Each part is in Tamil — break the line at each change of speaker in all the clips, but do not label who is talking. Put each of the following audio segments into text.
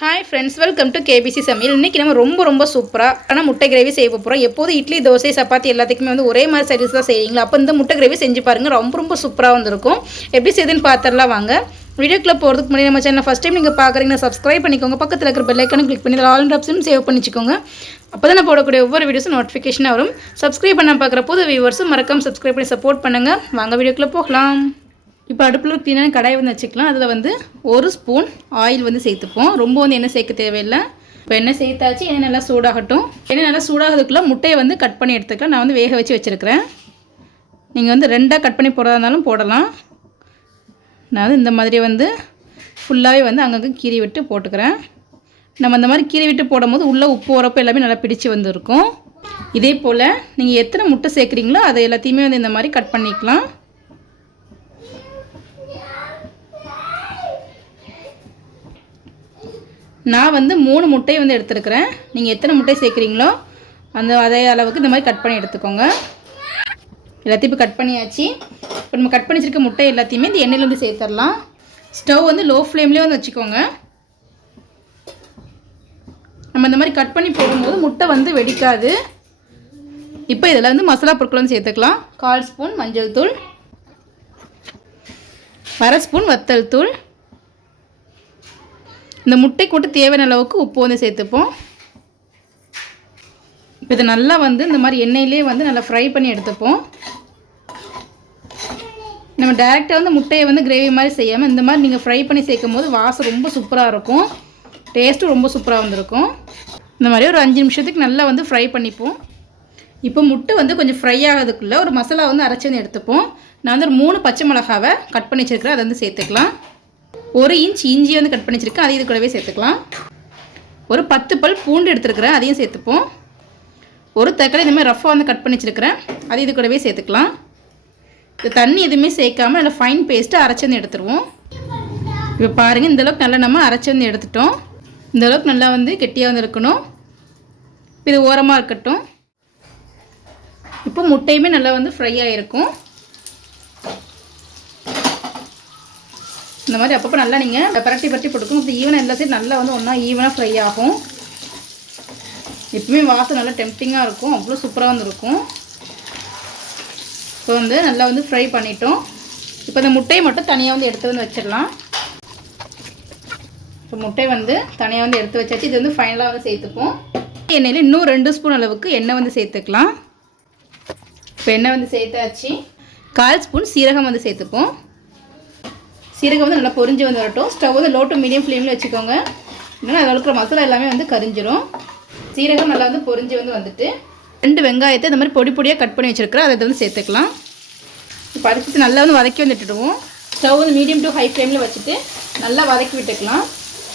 Hi friends welcome to KBC சமையல். இன்றைக்கி நம்ம ரொம்ப ரொம்ப சூப்பராக ஆனால் முட்டை கிரேவி செய்ய போகிறோம் எப்போதும் இட்லி தோசை சப்பாத்தி எல்லாத்துக்குமே வந்து ஒரே மாதிரி சர்வீஸ் தான் செய்வீங்களா அப்போ இந்த முட்டை கிரேவி செஞ்சு பாருங்கள் ரொம்ப ரொம்ப சூப்பராக வந்திருக்கும். எப்படி செய்யுதுன்னு பார்த்துடலாம் வாங்க. வீடியோக்குள்ளே போகிறதுக்கு முன்னாடி நம்ம சேனல் ஃபஸ்ட் டைம் நீங்கள் பார்க்குறீங்கன்னா சப்ஸ்கிரைப் பண்ணிக்கோங்க. பக்கத்தில் இருக்கிற பெல்லைக்கானு கிளிக் பண்ணி ஆல் ஆப்ஷனும் சேவ் பண்ணிக்கோங்க அப்போ தான் நான் போடக்கூடிய ஒவ்வொரு வீடியோஸும் நோட்டிஃபிகேஷனாக வரும். சப்ஸ்கிரைப் பண்ண பார்க்குற புது வியூவர்ஸும் மறக்காமல் சப்ஸ்கிரைப் பண்ணி சப்போர்ட் பண்ணுங்கள் வாங்க வீடியோக்குள்ளே போகலாம். இப்போ அடுப்பில் க்ளீனான கடாய் வந்து வச்சுக்கலாம். அதில் வந்து ஒரு ஸ்பூன் ஆயில் வந்து சேர்த்துப்போம். ரொம்ப வந்து எண்ணெய் சேர்க்க தேவையில்லை. இப்போ எண்ணெய் சேர்த்தாச்சு எண்ணெய் நல்லா சூடாகட்டும். எண்ணெய் நல்லா சூடாகிறதுக்குள்ளே முட்டையை வந்து கட் பண்ணி எடுத்துக்கலாம். நான் வந்து வேக வச்சு வச்சுருக்கிறேன். நீங்கள் வந்து ரெண்டாக கட் பண்ணி போடுறதா இருந்தாலும் போடலாம். நான் வந்து இந்த மாதிரி வந்து ஃபுல்லாகவே வந்து அங்கங்கே கீறி விட்டு போட்டுக்கிறேன். நம்ம அந்த மாதிரி கீறி விட்டு போடும்போது உள்ளே உப்பு உரப்பு எல்லாமே நல்லா பிடிச்சி வந்துருக்கும். இதே போல் நீங்கள் எத்தனை முட்டை சேர்க்குறீங்களோ அதை எல்லாத்தையுமே வந்து இந்த மாதிரி கட் பண்ணிக்கலாம். நான் வந்து மூணு முட்டையை வந்து எடுத்துருக்கிறேன். நீங்கள் எத்தனை முட்டை சேர்க்குறீங்களோ அந்த அதே அளவுக்கு இந்த மாதிரி கட் பண்ணி எடுத்துக்கோங்க. எல்லாத்தையும் இப்போ கட் பண்ணியாச்சு. இப்போ நம்ம கட் பண்ணி வச்சுருக்க முட்டை எல்லாத்தையுமே இந்த எண்ணெயில் வந்து சேர்த்துடலாம். ஸ்டவ் வந்து லோ ஃப்ளேம்லேயே வந்து வச்சுக்கோங்க. நம்ம இந்த மாதிரி கட் பண்ணி போடும்போது முட்டை வந்து வெடிக்காது. இப்போ இதில் வந்து மசாலா பொருட்கள் வந்து சேர்த்துக்கலாம். கால் ஸ்பூன் மஞ்சள் தூள். அரை ஸ்பூன் வத்தல் தூள். இந்த முட்டை கூட்டு தேவையான அளவுக்கு உப்பு வந்து சேர்த்துப்போம். இப்போ இதை நல்லா வந்து இந்த மாதிரி எண்ணெயிலே வந்து நல்லா ஃப்ரை பண்ணி எடுத்துப்போம். நம்ம டேரெக்டாக வந்து முட்டையை வந்து கிரேவி மாதிரி செய்யாமல் இந்த மாதிரி நீங்கள் ஃப்ரை பண்ணி சேர்க்கும் போது வாசம் ரொம்ப சூப்பராக இருக்கும். டேஸ்ட்டும் ரொம்ப சூப்பராக வந்திருக்கும். இந்த மாதிரி ஒரு அஞ்சு நிமிஷத்துக்கு நல்லா வந்து ஃப்ரை பண்ணிப்போம். இப்போ முட்டை வந்து கொஞ்சம் ஃப்ரை ஆகிறதுக்குள்ளே ஒரு மசாலா வந்து அரைச்சி வந்து எடுத்துப்போம். நான் வந்து ஒரு மூணு பச்சை மிளகாவை கட் பண்ணி வச்சுருக்கிறேன். அதை வந்து சேர்த்துக்கலாம். ஒரு இன்ச் இஞ்சி வந்து கட் பண்ணி வச்சுருக்கேன் அதையும் இது கூடவே சேர்த்துக்கலாம். ஒரு பத்து பல் பூண்டு எடுத்துருக்கிறேன் அதையும் சேர்த்துப்போம். ஒரு தக்காளி இந்த மாதிரி ரஃபாக வந்து கட் பண்ணி வச்சுருக்கிறேன் அதையும் இது கூடவே சேர்த்துக்கலாம். இது தண்ணி எதுவுமே சேர்க்காமல் நல்லா ஃபைன் பேஸ்ட்டு அரைச்சி வந்து எடுத்துருவோம். இப்போ பாருங்கள் இந்தளவுக்கு நல்லா நம்ம அரைச்சி வந்து எடுத்துட்டோம். இந்தளவுக்கு நல்லா வந்து கெட்டியாக வந்து இருக்கணும். இது ஓரமாக இருக்கட்டும். இப்போ முட்டையுமே நல்லா வந்து ஃப்ரை ஆகிருக்கும் இந்த மாதிரி அப்பப்போ நல்லா நீங்கள் பரட்டி பரட்டி போட்டுக்கணும். இப்போ ஈவனாக எல்லா சைடு நல்லா வந்து ஒன்றா ஈவனாக ஃப்ரை ஆகும். எப்பவுமே வாசம் நல்லா டெம்டிங்காக இருக்கும். அவ்வளோ சூப்பராக வந்துருக்கும். இப்போ வந்து நல்லா வந்து ஃப்ரை பண்ணிட்டோம். இப்போ இந்த முட்டையை மட்டும் தனியாக வந்து எடுத்து வந்து வச்சிடலாம். இப்போ முட்டை வந்து தனியாக வந்து எடுத்து வச்சாச்சு. இது வந்து ஃபைனலாக வந்து சேர்த்துப்போம். எண்ணெயில் இன்னும் ரெண்டு ஸ்பூன் அளவுக்கு எண்ணெய் வந்து சேர்த்துக்கலாம். இப்போ எண்ணெய் வந்து சேர்த்தாச்சு. கால் ஸ்பூன் சீரகம் வந்து சேர்த்துப்போம். சீரகம் வந்து நல்லா பொரிஞ்சு வந்து வரட்டும். ஸ்டவ் வந்து லோ டு மீடியம் ஃப்ளேமில் வச்சுக்கோங்க. இல்லைன்னா அதில் இருக்கிற மசாலா எல்லாமே வந்து கரிஞ்சிரும். சீரகம் நல்லா வந்து பொரிஞ்சு வந்து வந்துட்டு. ரெண்டு வெங்காயத்தை இந்த மாதிரி பொடி பொடியாக கட் பண்ணி வச்சுருக்கிறேன். அதை வந்து சேர்த்துக்கலாம். இப்போ அரிசி நல்லா வந்து வதக்கி வந்துட்டுடுவோம் ஸ்டவ் வந்து மீடியம் டு ஹை ஃப்ளேமில் வச்சுட்டு நல்லா வதக்கி விட்டுக்கலாம்.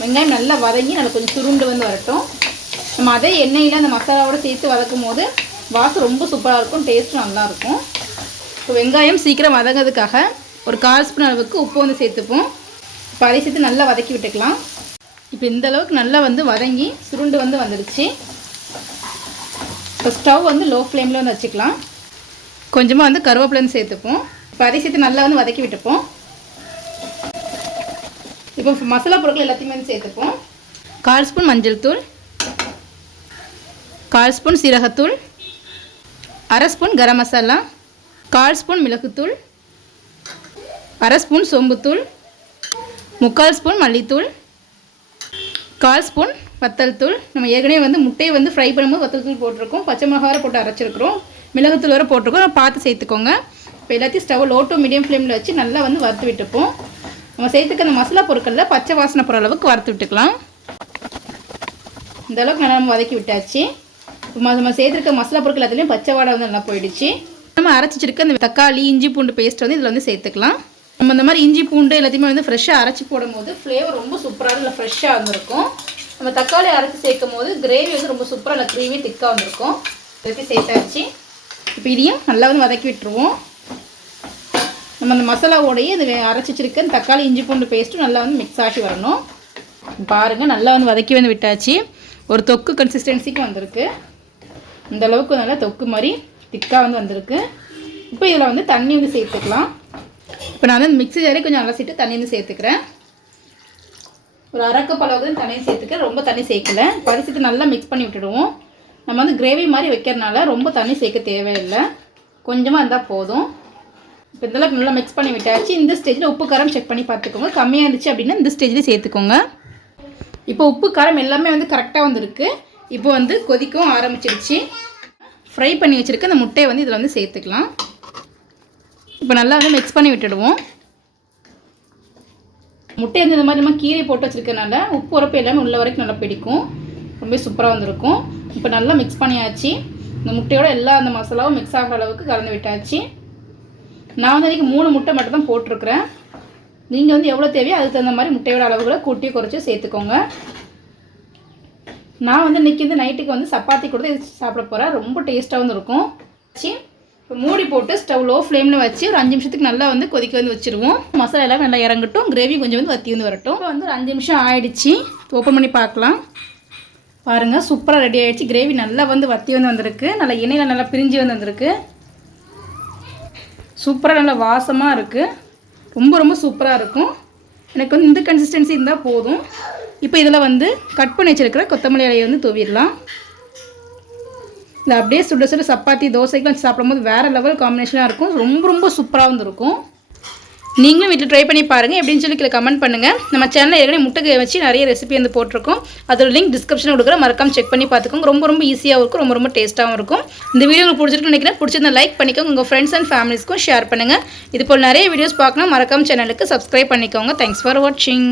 வெங்காயம் நல்லா வதங்கி நல்லா கொஞ்சம் சுருண்டு வந்து வரட்டும். நம்ம அதே எண்ணெயில் அந்த மசாலாவோட சேர்த்து வதக்கும் போது வாசம் ரொம்ப சூப்பராக இருக்கும். டேஸ்ட்டும் நல்லாயிருக்கும் இப்போ வெங்காயம் சீக்கிரம் வதங்கிறதுக்காக ஒரு கால் ஸ்பூன் அளவுக்கு உப்பு வந்து சேர்த்துப்போம். இப்போ அதை சேர்த்து நல்லா வதக்கி விட்டுக்கலாம். இப்போ இந்த அளவுக்கு நல்லா வந்து வதங்கி சுருண்டு வந்து வந்துடுச்சு இப்போ ஸ்டவ் வந்து லோ ஃப்ளேமில் வந்து வச்சுக்கலாம். கொஞ்சமாக வந்து கருவேப்பிலன்னு சேர்த்துப்போம். இப்போ அதை சேர்த்து நல்லா வந்து வதக்கி விட்டுப்போம். இப்போ மசாலா பொருட்கள் எல்லாத்தையுமே வந்து சேர்த்துப்போம். கால் ஸ்பூன் மஞ்சள் தூள். கால் ஸ்பூன் சீரகத்தூள். அரை ஸ்பூன் கரம் மசாலா. கால் ஸ்பூன் மிளகுத்தூள். அரை ஸ்பூன் சோம்புத்தூள் முக்கால் ஸ்பூன் மல்லித்தூள் கால் ஸ்பூன் வத்தல் தூள். நம்ம ஏற்கனவே வந்து முட்டையை வந்து ஃப்ரை பண்ணும்போது வத்தல் தூள் போட்டிருக்கோம். பச்சை மிளகா போட்டு அரைச்சிருக்கிறோம். மிளகுத்தூள் வரை போட்டிருக்கோம். பார்த்து சேர்த்துக்கோங்க. இப்போ எல்லாத்தையும் ஸ்டவ் லோ டு மீடியம் ஃப்ளேமில் வச்சு நல்லா வந்து வறுத்து விட்டுப்போம். நம்ம சேர்த்துக்க அந்த மசாலா பொருட்களில் பச்சை வாசனை போகிற அளவுக்கு வறுத்து விட்டுக்கலாம். இந்த அளவுக்கு நல்லா நம்ம வதக்கி விட்டாச்சு. இப்போ நம்ம சேர்த்துருக்க மசாலா பொருட்கள் எல்லாத்துலேயும் பச்சை வாடை வந்து நல்லா போயிடுச்சு. நம்ம அரைச்சி வச்சிருக்க அந்த தக்காளி இஞ்சி பூண்டு பேஸ்ட் வந்து இதில் வந்து சேர்த்துக்கலாம். நம்ம இந்த மாதிரி இஞ்சி பூண்டு எல்லாத்தையுமே வந்து ஃப்ரெஷ்ஷாக அரைச்சி போடும்போது ஃப்ளேவர் ரொம்ப சூப்பராக இல்லை ஃப்ரெஷ்ஷாக வந்திருக்கும். நம்ம தக்காளி அரைச்சி சேர்க்கும் போது கிரேவி வந்து ரொம்ப சூப்பராக இல்லை கிரேவி திக்காக வந்திருக்கும். எல்லாத்தையும் சேர்த்தாச்சு? இப்போ இதையும் நல்லா வந்து வதக்கி விட்டுருவோம். நம்ம அந்த மசாலாவோடையே இது அரைச்சி அந்த தக்காளி இஞ்சி பூண்டு பேஸ்ட்டும் நல்லா வந்து மிக்ஸ் ஆகி வரணும். பாருங்கள் நல்லா வந்து வதக்கி வந்து விட்டாச்சு. ஒரு தொக்கு கன்சிஸ்டன்சிக்கு வந்திருக்கு. இந்த அளவுக்கு நல்லா தொக்கு மாதிரி திக்காக வந்து வந்திருக்கு. இப்போ இதில் வந்து தண்ணி வந்து சேர்த்துக்கலாம். இப்போ நான் வந்து மிக்ஸி ஜாரே கொஞ்சம் அலசிட்டு தண்ணியும் சேர்த்துக்கிறேன். ஒரு அரை கப் அளவுக்கு தான் தண்ணி ரொம்ப தண்ணி சேர்க்கல. பதி நல்லா மிக்ஸ் பண்ணி விட்டுடுவோம். நம்ம வந்து கிரேவி மாதிரி வைக்கிறனால ரொம்ப தண்ணி சேர்க்க தேவையில்லை. கொஞ்சமாக இருந்தால் போதும். இப்போ இதெல்லாம் நல்லா மிக்ஸ் பண்ணி விட்டாச்சு. இந்த ஸ்டேஜில் உப்பு காரம் செக் பண்ணி பார்த்துக்கோங்க. கம்மியாக இருந்துச்சு அப்படின்னா இந்த ஸ்டேஜில் சேர்த்துக்கோங்க. இப்போ உப்பு காரம் எல்லாமே வந்து கரெக்டாக வந்துருக்கு. இப்போ வந்து கொதிக்கவும் ஆரம்பிச்சிருச்சு ஃப்ரை பண்ணி வச்சுருக்க அந்த முட்டையை வந்து இதில் வந்து சேர்த்துக்கலாம். இப்போ நல்லா வந்து மிக்ஸ் பண்ணி விட்டுடுவோம். முட்டை வந்து இந்த மாதிரி நம்ம கீரை போட்டு வச்சுருக்கனால உப்பு உரப்பு எல்லாமே உள்ள வரைக்கும் நல்லா பிடிக்கும். ரொம்ப சூப்பராக வந்திருக்கும். இப்போ நல்லா மிக்ஸ் பண்ணியாச்சு. இந்த முட்டையோட எல்லா அந்த மசாலாவும் மிக்ஸ் ஆகிற அளவுக்கு கலந்து விட்டாச்சு. நான் வந்து இன்றைக்கி மூணு முட்டை மட்டும் தான் போட்டிருக்கிறேன். நீங்கள் வந்து எவ்வளோ தேவையோ அதுக்கு தகுந்த மாதிரி முட்டையோட அளவுகளை கூட்டி குறைச்சி சேர்த்துக்கோங்க. நான் வந்து இன்றைக்கி வந்து நைட்டுக்கு வந்து சப்பாத்தி கொடுத்து சாப்பிட போகிறேன் ரொம்ப டேஸ்ட்டாகவும் இருக்கும் வச்சு இப்போ மூடி போட்டு ஸ்டவ் லோ ஃப்ளேமில் வச்சு ஒரு அஞ்சு நிமிஷத்துக்கு நல்லா வந்து கொதிக்க வந்து வச்சுருவோம். மசாலா எல்லாம் நல்லா இறங்கட்டும். கிரேவி கொஞ்சம் வந்து வத்தி வந்து வரட்டும். இப்போ வந்து ஒரு அஞ்சு நிமிஷம் ஆயிடுச்சு. ஓப்பன் பண்ணி பார்க்கலாம். பாருங்கள் சூப்பராக ரெடி ஆகிடுச்சு கிரேவி நல்லா வந்து வத்தி வந்து வந்திருக்கு. நல்லா எண்ணெயில் நல்லா பிரிஞ்சு வந்து வந்திருக்கு. சூப்பராக நல்லா வாசமாக இருக்குது ரொம்ப ரொம்ப சூப்பராக இருக்கும். எனக்கு வந்து இந்த கன்சிஸ்டன்சி இருந்தால் போதும். இப்போ இதில் வந்து கட் பண்ணி வச்சுருக்கிற கொத்தமல்லி இலையை வந்து தூவிடலாம். இல்லை அப்படியே சுட சுட சப்பாத்தி தோசைக்கெலாம் சாப்பிடும்போது வேறு லெவல் காம்பினேஷனாக இருக்கும். ரொம்ப ரொம்ப சூப்பராக வந்துருக்கும் நீங்களும் வீட்டில் ட்ரை பண்ணி பாருங்கள் எப்படின்னு சொல்லி கீழே கமெண்ட் பண்ணுங்கள் நம்ம சேனலில் ஏற்கனவே முட்டைக்கு வச்சு நிறைய ரெசிபி வந்து போட்டிருக்கோம். அதோட லிங்க் டிஸ்கிரிப்ஷன் கொடுக்குற மறக்காம செக் பண்ணி பார்த்துக்கோங்க. ரொம்ப ரொம்ப ஈஸியாகவும் இருக்கும். ரொம்ப ரொம்ப டேஸ்ட்டாகவும் இருக்கும். இந்த வீடியோ உங்களுக்கு பிடிச்சிருக்குன்னு நினைக்கிறேன். பிடிச்சிருந்தா லைக் பண்ணிக்கோங்க. உங்கள் ஃப்ரெண்ட்ஸ் அண்ட் ஃபேமிலிஸ்க்கும் ஷேர் பண்ணுங்கள் இது போல் நிறைய வீடியோஸ் பார்க்கணும். மறக்காம சேனலுக்கு சப்ஸ்கிரைப் பண்ணிக்கோங்க. தேங்க்ஸ் ஃபார் வாட்சிங்